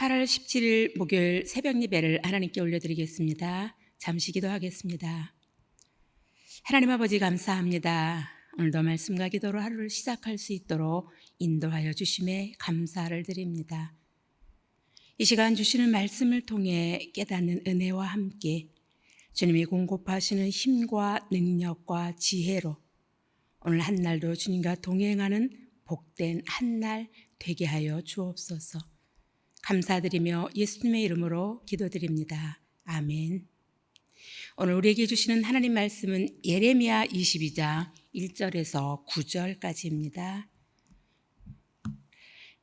8월 17일 목요일 새벽 예배를 하나님께 올려드리겠습니다. 잠시 기도하겠습니다. 하나님 아버지 감사합니다. 오늘도 말씀과 기도로 하루를 시작할 수 있도록 인도하여 주심에 감사를 드립니다. 이 시간 주시는 말씀을 통해 깨닫는 은혜와 함께 주님이 공급하시는 힘과 능력과 지혜로 오늘 한 날도 주님과 동행하는 복된 한 날 되게 하여 주옵소서. 감사드리며 예수님의 이름으로 기도드립니다. 아멘. 오늘 우리에게 주시는 하나님 말씀은 예레미야 22장 1절에서 9절까지입니다.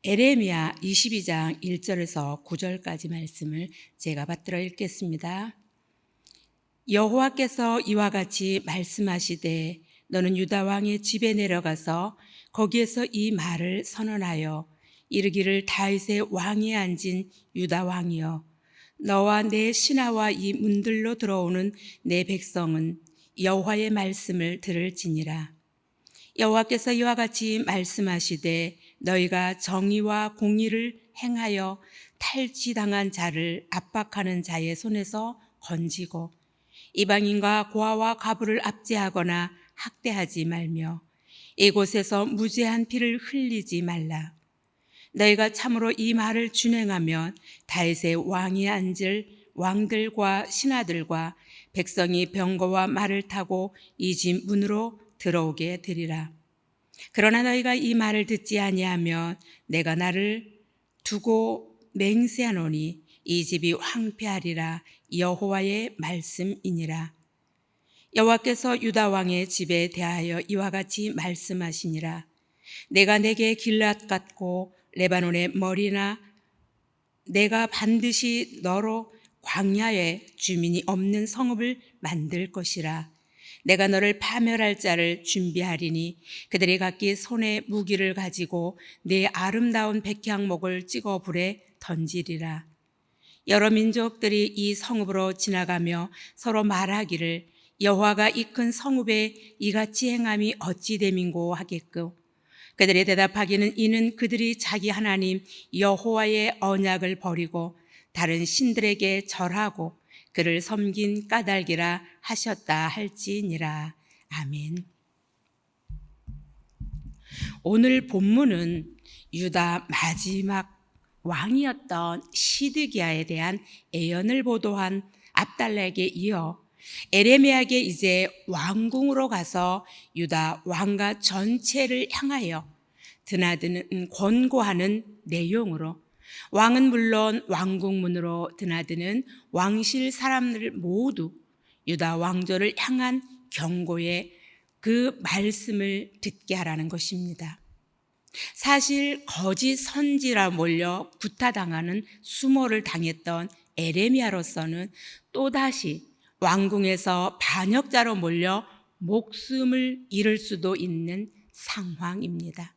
예레미야 22장 1절에서 9절까지 말씀을 제가 받들어 읽겠습니다. 여호와께서 이와 같이 말씀하시되 너는 유다 왕의 집에 내려가서 거기에서 이 말을 선언하여 이르기를 다윗의 왕위에 앉은 유다 왕이여, 너와 내 신하와 이 문들로 들어오는 내 백성은 여호와의 말씀을 들을지니라. 여호와께서 이와 같이 말씀하시되 너희가 정의와 공의를 행하여 탈취당한 자를 압박하는 자의 손에서 건지고 이방인과 고아와 과부를 압제하거나 학대하지 말며 이곳에서 무죄한 피를 흘리지 말라. 너희가 참으로 이 말을 준행하면 다윗의 왕위에 앉을 왕들과 신하들과 백성이 병거와 말을 타고 이 집 문으로 들어오게 되리라. 그러나 너희가 이 말을 듣지 아니하면 내가 나를 두고 맹세하노니 이 집이 황폐하리라. 여호와의 말씀이니라. 여호와께서 유다 왕의 집에 대하여 이와 같이 말씀하시니라. 내가 내게 길앗 같고 레바논의 머리나 내가 반드시 너로 광야에 주민이 없는 성읍을 만들 것이라. 내가 너를 파멸할 자를 준비하리니 그들이 각기 손에 무기를 가지고 내 아름다운 백향목을 찍어 불에 던지리라. 여러 민족들이 이 성읍으로 지나가며 서로 말하기를 여호와가 이 큰 성읍에 이같이 행함이 어찌 됨인고 하겠고 그들이 대답하기는 이는 그들이 자기 하나님 여호와의 언약을 버리고 다른 신들에게 절하고 그를 섬긴 까닭이라 하셨다 할지니라. 아멘. 오늘 본문은 유다 마지막 왕이었던 시드기야에 대한 애연을 보도한 압달랴에게 이어 예레미야에게 이제 왕궁으로 가서 유다 왕가 전체를 향하여 드나드는 권고하는 내용으로 왕은 물론 왕궁 문으로 드나드는 왕실 사람들 모두 유다 왕조를 향한 경고의 그 말씀을 듣게 하라는 것입니다. 사실 거짓 선지라 몰려 구타당하는 수모를 당했던 예레미야로서는 또다시 왕궁에서 반역자로 몰려 목숨을 잃을 수도 있는 상황입니다.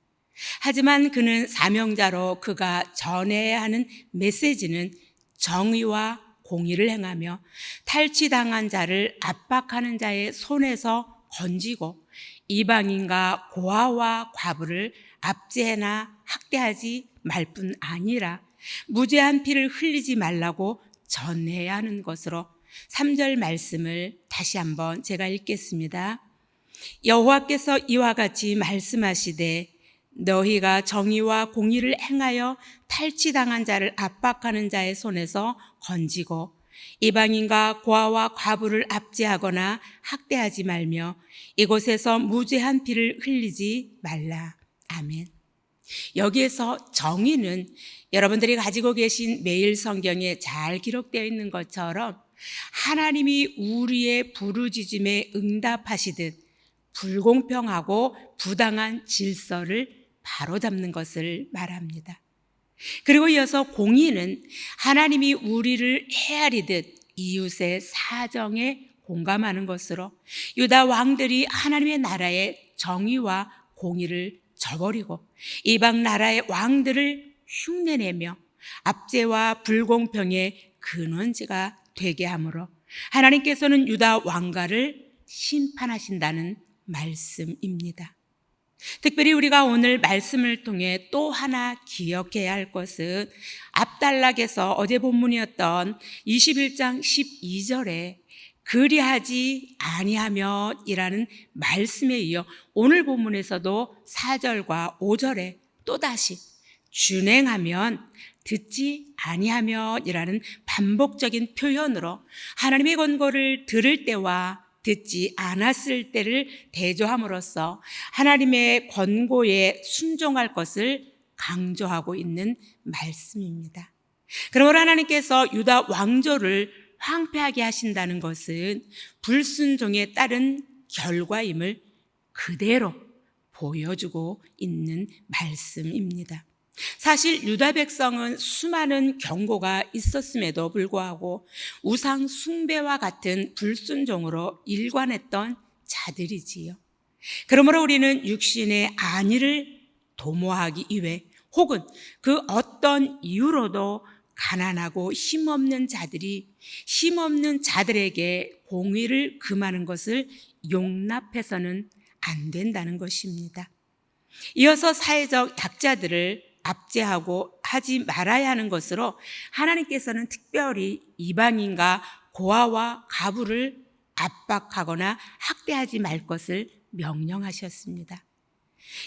하지만 그는 사명자로 그가 전해야 하는 메시지는 정의와 공의를 행하며 탈취당한 자를 압박하는 자의 손에서 건지고 이방인과 고아와 과부를 압제나 학대하지 말 뿐 아니라 무죄한 피를 흘리지 말라고 전해야 하는 것으로 3절 말씀을 다시 한번 제가 읽겠습니다. 여호와께서 이와 같이 말씀하시되 너희가 정의와 공의를 행하여 탈취당한 자를 압박하는 자의 손에서 건지고 이방인과 고아와 과부를 압제하거나 학대하지 말며 이곳에서 무죄한 피를 흘리지 말라. 아멘. 여기에서 정의는 여러분들이 가지고 계신 매일 성경에 잘 기록되어 있는 것처럼 하나님이 우리의 부르짖음에 응답하시듯 불공평하고 부당한 질서를 바로잡는 것을 말합니다. 그리고 이어서 공의는 하나님이 우리를 헤아리듯 이웃의 사정에 공감하는 것으로 유다 왕들이 하나님의 나라의 정의와 공의를 저버리고 이방 나라의 왕들을 흉내내며 압제와 불공평의 근원지가 되게 하므로 하나님께서는 유다 왕가를 심판하신다는 말씀입니다. 특별히 우리가 오늘 말씀을 통해 또 하나 기억해야 할 것은 앞단락에서 어제 본문이었던 21장 12절에 그리하지 아니하면이라는 말씀에 이어 오늘 본문에서도 4절과 5절에 또다시 준행하면 듣지 아니하면이라는 반복적인 표현으로 하나님의 권고를 들을 때와 듣지 않았을 때를 대조함으로써 하나님의 권고에 순종할 것을 강조하고 있는 말씀입니다. 그러므로 하나님께서 유다 왕조를 황폐하게 하신다는 것은 불순종에 따른 결과임을 그대로 보여주고 있는 말씀입니다. 사실 유다 백성은 수많은 경고가 있었음에도 불구하고 우상 숭배와 같은 불순종으로 일관했던 자들이지요. 그러므로 우리는 육신의 안위를 도모하기 이외 혹은 그 어떤 이유로도 가난하고 힘없는 자들이 힘없는 자들에게 공의를 금하는 것을 용납해서는 안 된다는 것입니다. 이어서 사회적 약자들을 압제하고 하지 말아야 하는 것으로 하나님께서는 특별히 이방인과 고아와 가부를 압박하거나 학대하지 말 것을 명령하셨습니다.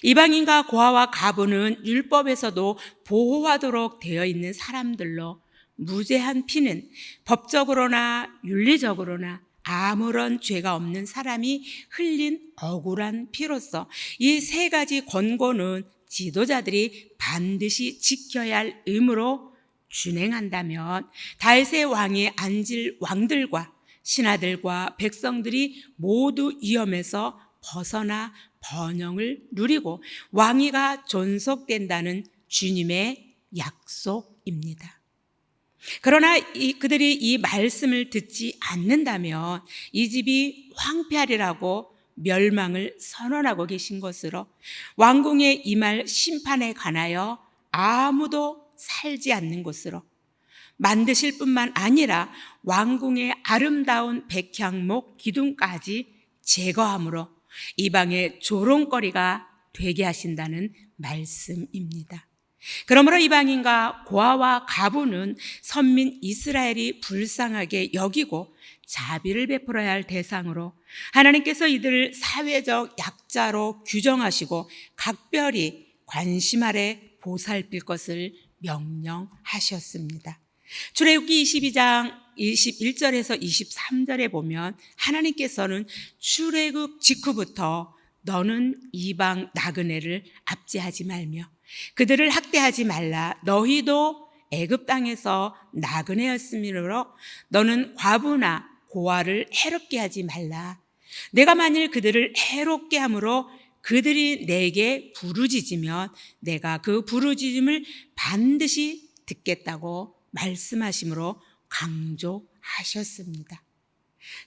이방인과 고아와 가부는 율법에서도 보호하도록 되어 있는 사람들로 무죄한 피는 법적으로나 윤리적으로나 아무런 죄가 없는 사람이 흘린 억울한 피로서 이 세 가지 권고는 지도자들이 반드시 지켜야 할 의무로 준행한다면 다윗의 왕에 앉을 왕들과 신하들과 백성들이 모두 위험에서 벗어나 번영을 누리고 왕위가 존속된다는 주님의 약속입니다. 그러나 그들이 이 말씀을 듣지 않는다면 이 집이 황폐하리라고 멸망을 선언하고 계신 것으로 왕궁에 임할 심판에 관하여 아무도 살지 않는 곳으로 만드실 뿐만 아니라 왕궁의 아름다운 백향목 기둥까지 제거함으로 이방의 조롱거리가 되게 하신다는 말씀입니다. 그러므로 이방인과 고아와 가부는 선민 이스라엘이 불쌍하게 여기고 자비를 베풀어야 할 대상으로 하나님께서 이들을 사회적 약자로 규정하시고 각별히 관심 아래 보살필 것을 명령하셨습니다. 출애굽기 22장 21절에서 23절에 보면 하나님께서는 출애굽 직후부터 너는 이방 나그네를 압제하지 말며 그들을 학대하지 말라. 너희도 애굽 땅에서 나그네였으므로 너는 과부나 고아를 해롭게 하지 말라. 내가 만일 그들을 해롭게 함으로 그들이 내게 부르짖으면 내가 그 부르짖음을 반드시 듣겠다고 말씀하심으로 강조하셨습니다.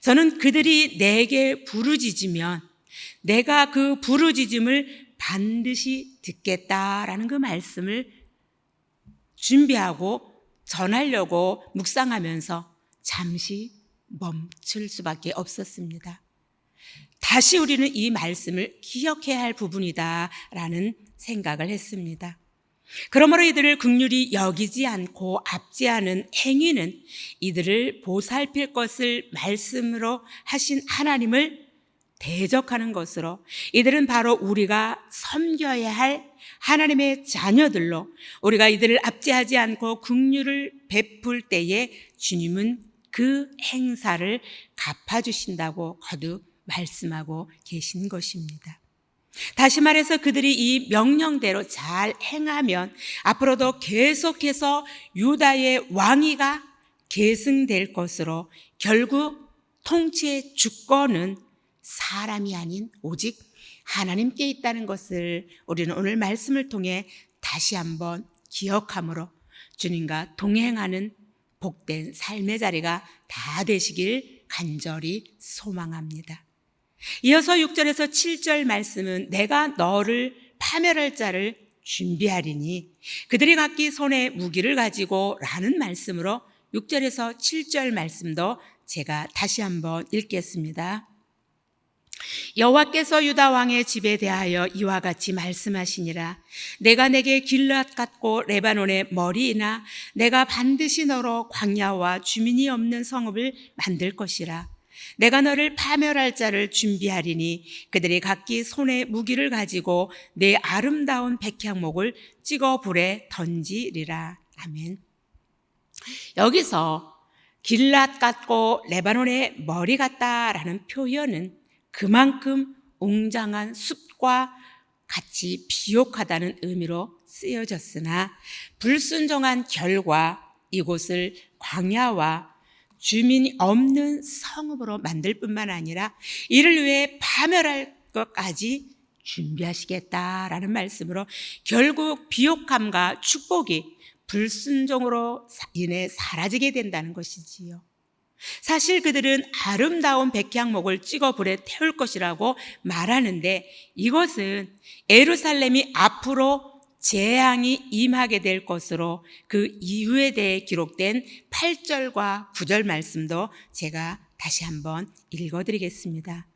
저는 그들이 내게 부르짖으면 내가 그 부르짖음을 반드시 듣겠다라는 그 말씀을 준비하고 전하려고 묵상하면서 잠시 멈출 수밖에 없었습니다. 다시 우리는 이 말씀을 기억해야 할 부분이다라는 생각을 했습니다. 그러므로 이들을 긍휼히 여기지 않고 압제하는 행위는 이들을 보살필 것을 말씀으로 하신 하나님을 대적하는 것으로 이들은 바로 우리가 섬겨야 할 하나님의 자녀들로 우리가 이들을 압제하지 않고 긍휼을 베풀 때에 주님은 그 행사를 갚아주신다고 거듭 말씀하고 계신 것입니다. 다시 말해서 그들이 이 명령대로 잘 행하면 앞으로도 계속해서 유다의 왕위가 계승될 것으로 결국 통치의 주권은 사람이 아닌 오직 하나님께 있다는 것을 우리는 오늘 말씀을 통해 다시 한번 기억함으로 주님과 동행하는 복된 삶의 자리가 다 되시길 간절히 소망합니다. 이어서 6절에서 7절 말씀은 내가 너를 파멸할 자를 준비하리니 그들이 각기 손에 무기를 가지고 라는 말씀으로 6절에서 7절 말씀도 제가 다시 한번 읽겠습니다. 여호와께서 유다 왕의 집에 대하여 이와 같이 말씀하시니라. 내가 내게 길앗 같고 레바논의 머리이나 내가 반드시 너로 광야와 주민이 없는 성읍을 만들 것이라. 내가 너를 파멸할 자를 준비하리니 그들이 각기 손에 무기를 가지고 내 아름다운 백향목을 찍어 불에 던지리라. 아멘. 여기서 길앗 같고 레바논의 머리 같다라는 표현은 그만큼 웅장한 숲과 같이 비옥하다는 의미로 쓰여졌으나 불순종한 결과 이곳을 광야와 주민이 없는 성읍으로 만들 뿐만 아니라 이를 위해 파멸할 것까지 준비하시겠다라는 말씀으로 결국 비옥함과 축복이 불순종으로 인해 사라지게 된다는 것이지요. 사실 그들은 아름다운 백향목을 찍어 불에 태울 것이라고 말하는데 이것은 예루살렘이 앞으로 재앙이 임하게 될 것으로 그 이후에 대해 기록된 8절과 9절 말씀도 제가 다시 한번 읽어드리겠습니다.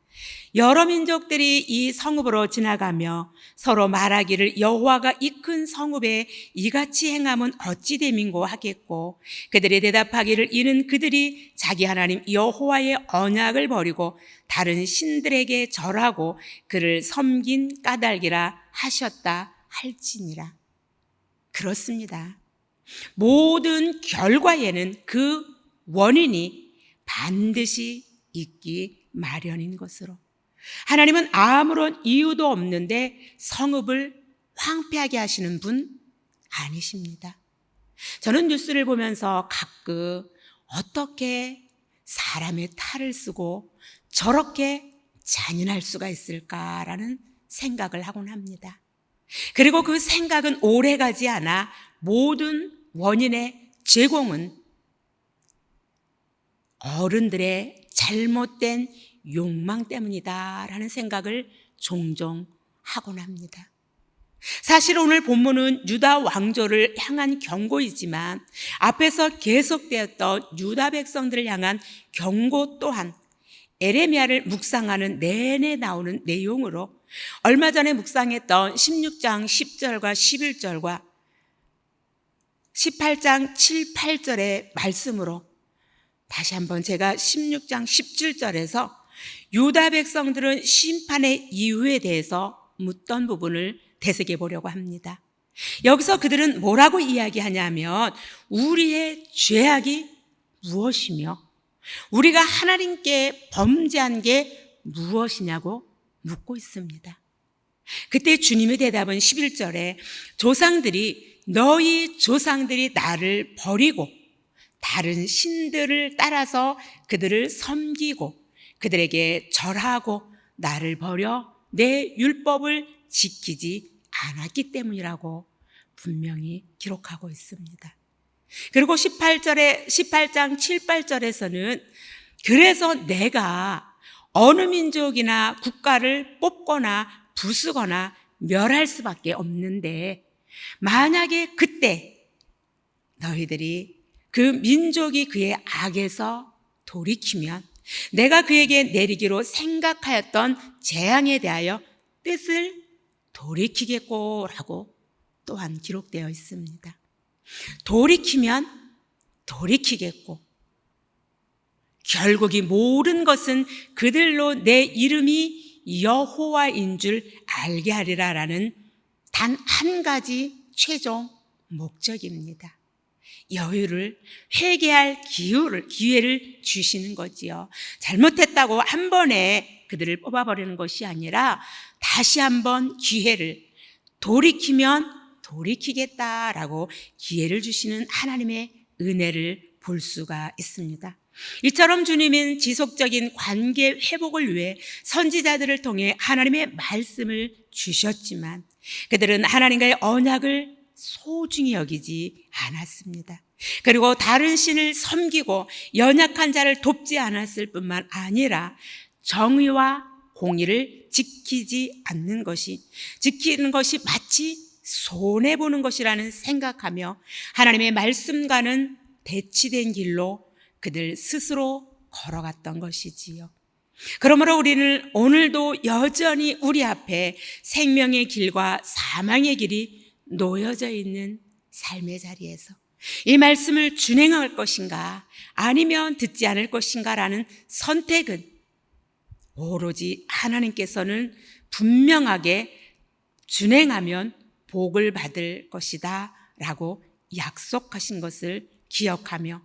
여러 민족들이 이 성읍으로 지나가며 서로 말하기를 여호와가 이 큰 성읍에 이같이 행함은 어찌 됨인고 하겠고 그들이 대답하기를 이는 그들이 자기 하나님 여호와의 언약을 버리고 다른 신들에게 절하고 그를 섬긴 까닭이라 하셨다 할지니라. 그렇습니다. 모든 결과에는 그 원인이 반드시 있기 마련인 것으로 하나님은 아무런 이유도 없는데 성읍을 황폐하게 하시는 분 아니십니다. 저는 뉴스를 보면서 가끔 어떻게 사람의 탈을 쓰고 저렇게 잔인할 수가 있을까라는 생각을 하곤 합니다. 그리고 그 생각은 오래가지 않아 모든 원인의 제공은 어른들의 잘못된 욕망 때문이다라는 생각을 종종 하곤 합니다. 사실 오늘 본문은 유다 왕조를 향한 경고이지만 앞에서 계속되었던 유다 백성들을 향한 경고 또한 에레미야를 묵상하는 내내 나오는 내용으로 얼마 전에 묵상했던 16장 10절과 11절과 18장 7, 8절의 말씀으로 다시 한번 제가 16장 17절에서 유다 백성들은 심판의 이유에 대해서 묻던 부분을 되새겨 보려고 합니다. 여기서 그들은 뭐라고 이야기하냐면 우리의 죄악이 무엇이며 우리가 하나님께 범죄한 게 무엇이냐고 묻고 있습니다. 그때 주님의 대답은 11절에 너희 조상들이 나를 버리고 다른 신들을 따라서 그들을 섬기고 그들에게 절하고 나를 버려 내 율법을 지키지 않았기 때문이라고 분명히 기록하고 있습니다. 그리고 18장 7, 8절에서는 그래서 내가 어느 민족이나 국가를 뽑거나 부수거나 멸할 수밖에 없는데 만약에 그때 너희들이 그 민족이 그의 악에서 돌이키면 내가 그에게 내리기로 생각하였던 재앙에 대하여 뜻을 돌이키겠고라고 또한 기록되어 있습니다. 돌이키면 돌이키겠고 결국 이 모든 것은 그들로 내 이름이 여호와인 줄 알게 하리라라는 단 한 가지 최종 목적입니다. 여유를 회개할 기회를 주시는 거지요. 잘못했다고 한 번에 그들을 뽑아버리는 것이 아니라 다시 한번 기회를 돌이키면 돌이키겠다라고 기회를 주시는 하나님의 은혜를 볼 수가 있습니다. 이처럼 주님은 지속적인 관계 회복을 위해 선지자들을 통해 하나님의 말씀을 주셨지만 그들은 하나님과의 언약을 소중히 여기지 않았습니다. 그리고 다른 신을 섬기고 연약한 자를 돕지 않았을 뿐만 아니라 정의와 공의를 지키는 것이 마치 손해보는 것이라는 생각하며 하나님의 말씀과는 대치된 길로 그들 스스로 걸어갔던 것이지요. 그러므로 우리는 오늘도 여전히 우리 앞에 생명의 길과 사망의 길이 놓여져 있는 삶의 자리에서 이 말씀을 준행할 것인가 아니면 듣지 않을 것인가라는 선택은 오로지 하나님께서는 분명하게 준행하면 복을 받을 것이다 라고 약속하신 것을 기억하며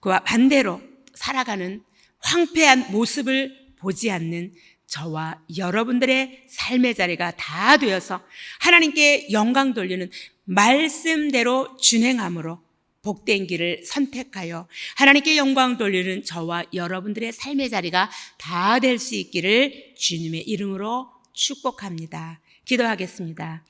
그와 반대로 살아가는 황폐한 모습을 보지 않는 저와 여러분들의 삶의 자리가 다 되어서 하나님께 영광 돌리는 말씀대로 준행함으로 복된 길을 선택하여 하나님께 영광 돌리는 저와 여러분들의 삶의 자리가 다 될 수 있기를 주님의 이름으로 축복합니다. 기도하겠습니다.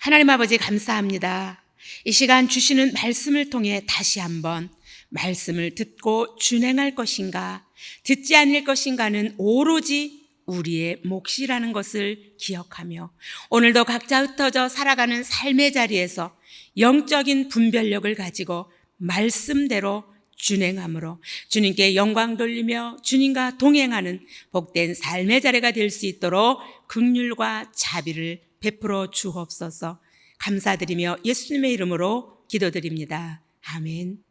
하나님 아버지 감사합니다. 이 시간 주시는 말씀을 통해 다시 한번 말씀을 듣고 준행할 것인가 듣지 않을 것인가는 오로지 우리의 몫이라는 것을 기억하며 오늘도 각자 흩어져 살아가는 삶의 자리에서 영적인 분별력을 가지고 말씀대로 준행함으로 주님께 영광 돌리며 주님과 동행하는 복된 삶의 자리가 될 수 있도록 긍휼과 자비를 베풀어 주옵소서. 감사드리며 예수님의 이름으로 기도드립니다. 아멘.